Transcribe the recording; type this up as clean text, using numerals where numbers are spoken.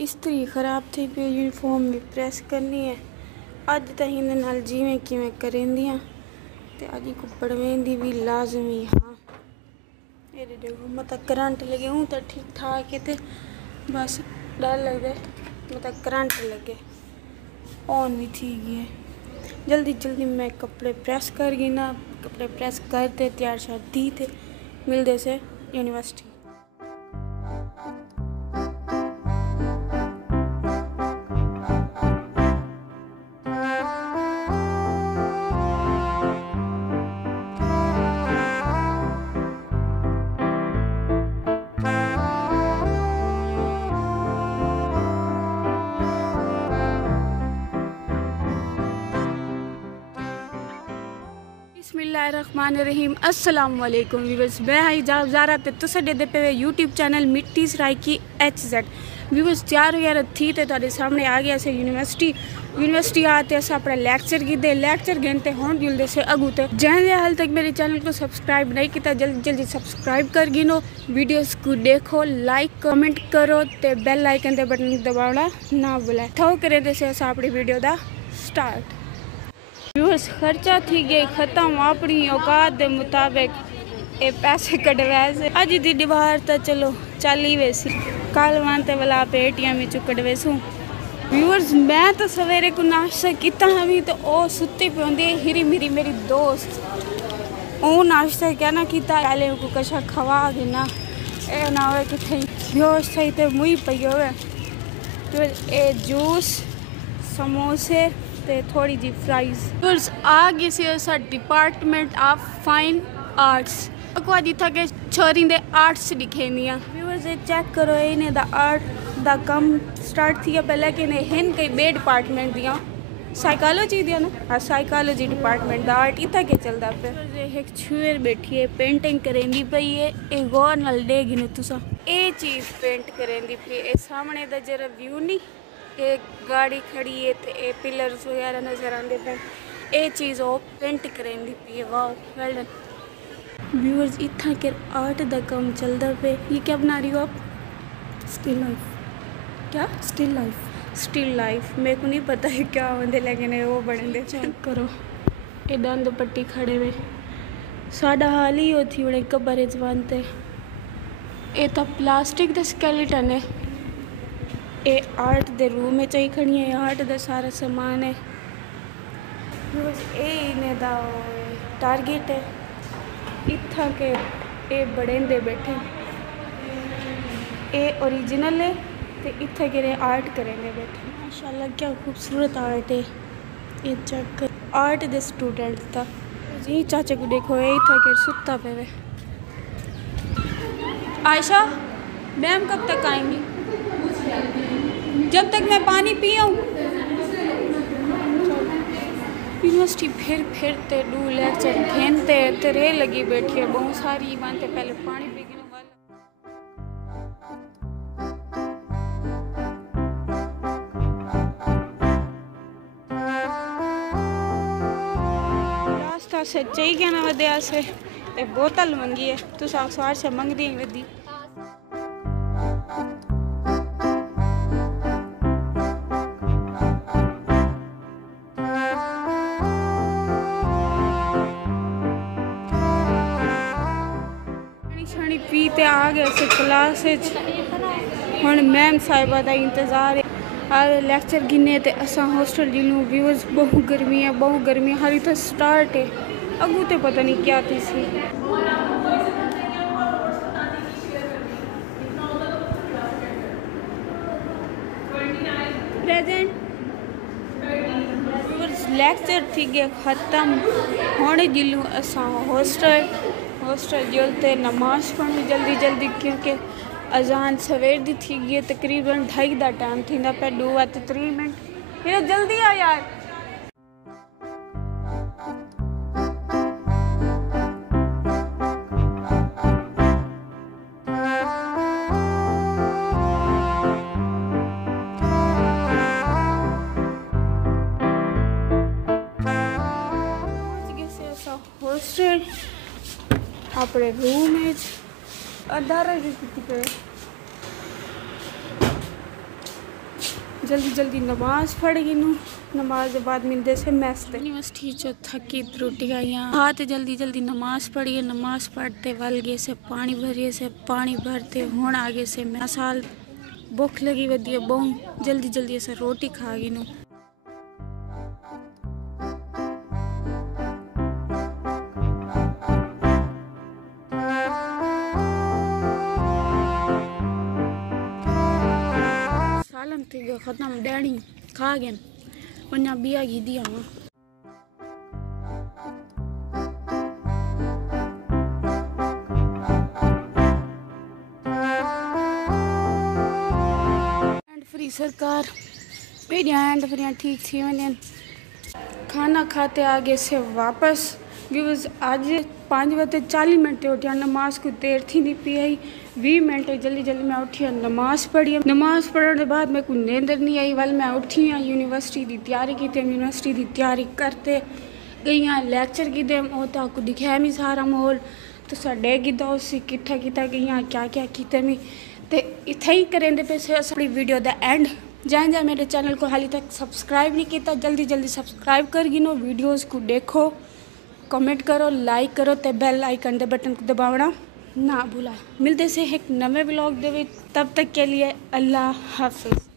इस्त्री खराब थी पे यूनिफॉर्म भी प्रेस करनी है। अज तो हिंदे नाल जिवें किवें करेंदियां ते अज को पढ़वेंदी भी लाजमी। हाँ ये देखो मतलब करंट लगे हूँ तो ठीक ठाक है ते बस डर लगे मतलब करंट लगे ऑन भी थी गई है। जल्दी जल्दी मैं कपड़े प्रेस कर गई ना, कपड़े प्रेस करते तैयार शार दी थे मिलते से यूनिवर्सिटी। बिस्मिल्लाहिर्रहमानिर्रहीम अस्सलाम वालेकुम व्यूअर्स, मैं हाई ज़ारा ते तुसा दे पे यूट्यूब चैनल मिट्टी सराय की HZ व्यूअर्स तैयार वगैरह थी तो तुहाडे सामने आ गया से यूनिवर्सिटी आते अस अपना लेक्चर कीते लेक्चर गिनते हों जुलते से अगू ते जैसे हाल तक मेरे चैनल को सब्सक्राइब नहीं किया जल्दी जल्दी सब्सक्राइब कर गिनो, वीडियोस को देखो, लाइक कमेंट करो ते बेल आइकन के बटन दबाना ना भूलें। थो करे से अस अपनी वीडियो का स्टार्ट। व्यूअर्स खर्चा थी गई ख़त्म अपनी औकात के मुताबिक ये पैसे कटवाए से अज की दीवार तो चलो चल ही वैसी कल वाते वाला आप ATM कटवेसू। व्यूअर्स मैं तो सवेरे को नाश्ता किया हमी तो वह सुती पी हिरी मिरी मेरी दोस्त वो नाश्ता क्या ना किया पहले को कशा खवा देना ए ना हो कि बेहोश थी तो मुँह पई हो जूस समोसे ते थोड़ी जी फ्राइज। आगे से डिपार्टमेंट ऑफ फाइन आर्ट्स अगवा जिथा के छोरी दे आर्ट्स दिखेंदियां। व्यूअर्स ये चेक करो इन्हें दा आर्ट दा कम स्टार्ट थी पहले कि ने हिन कई बे डिपार्टमेंट दियां साइकोलॉजी दिया ना। हाँ साइकोलॉजी डिपार्टमेंट दा आर्ट इतना के चलता पे एक छुएर बैठी है पेंटिंग करेंदी पई है एक गौर नाल देगी न तुसा ए चीज़ पेंट करेंदी पई है सामने दा जरा व्यू नहीं एक गाड़ी खड़ी है तो ये पिलर्स वगैरह नजर आते पे ये चीज़ वो पेंट करेंदी पई है। वाह वेल डन। व्यूअर्स इतना के आर्ट का काम चलता पे ये क्या बना रही हो आप? Still life. क्या स्टिल लाइफ मेरे को नहीं पता है क्या होंगे लेकिन वो बने चेक करो ये दंद पट्टी खड़े हुए साडा हाल ही होती बड़े कब्र बनते ये तो प्लास्टिक का स्केलेटन है। ये आर्ट दे रूम में चाहिए खड़ी है आर्ट का सारा सामान है। ये इन्हें दा टारगेट है इतना के ये बड़े दे बैठे ये ओरिजिनल है तो इतना के आर्ट करेंगे बैठे। माशाल्लाह क्या खूबसूरत आर्ट है ये चेक कर आर्ट दे स्टूडेंट था जी। चाचा को देखो ये इतना के सुता पे। आयशा मैम कब तक आएंगी? जब तक मैं पानी पीऊँ। यूनिवर्सिटी फिरते डू लेक्चर खेलते तेरे लगी बैठी है बहुत सारी मानते पहले पानी पी के रास्ता से चाहिए क्या ना वदया से बोतल मंगी है तो सार से मंग दी वदी। पीते आ गए से क्लास हम मैम साहिबा का इंतजार है लैक्चर गिने ते असा हॉस्टल जिलूँ। व्यूअर्स बहुत गर्मी हाली तो स्टार्ट है अगू तो पता नहीं क्या थी सी। प्रेजेंट व्यूअर्स लेक्चर थी गया ख़त्म होने जिलूँ असा हॉस्टल जलते नमाज पढ़नी जल्दी क्योंकि अजान सवेर दी थी गई तकरीबन 2:30 का टाइम थी पे 2:03 मिनट ये जल्दी आ यार। हॉस्टल अपने रूम अधारा पे जल्दी जल्दी नमाज पढ़ गई नू। नमाज के बाद मिलते से मैस यूनिवर्सिटी जो थकी रोटी आई हाँ तो जल्दी जल्दी नमाज पढ़िए। नमाज पढ़ते वल गए से पानी भरिए से पानी भरते हूँ आगे से मैं साल भुख लगी वधी बहु जल्दी जल्दी ऐसे रोटी खा गई नू। सालन थी गयो खत्म डैडी खा गए वना बिया घी दिया हाँ। सरकार मेरी हैंड फ्री ठीक थी वञनि। खाना खाते आगे से वापस व्यूअर्स आज 5:40 ते उठिया। नमाज को देर थी नहीं पी आई 20 मिनट जल्दी जल्दी मैं उठी नमाज पढ़ी। नमाज पढ़ने के बाद मेरे को नींद नहीं आई वाल मैं उठी हाँ यूनिवर्सिटी की तैयारी की। यूनिवर्सिटी की तैयारी करते गई हाँ लैक्चर की दे आपको दिखाया मी सारा माहौल तो साढ़े गिदा उसी किट्ठा किता गई हाँ क्या क्या किते मी तो इतना ही करेंगे पे अपनी वीडियो द एंड। जहाँ मेरे चैनल को हाली तक सब्सक्राइब नहीं किया जल्दी जल्दी सब्सक्राइब कर गिनो। वीडियोस को देखो कमेंट करो लाइक करो तो बेल आइकन दे बटन को दबावना ना भूला। मिलते से एक नवे ब्लॉग दे तब तक के लिए अल्लाह हाफिज़।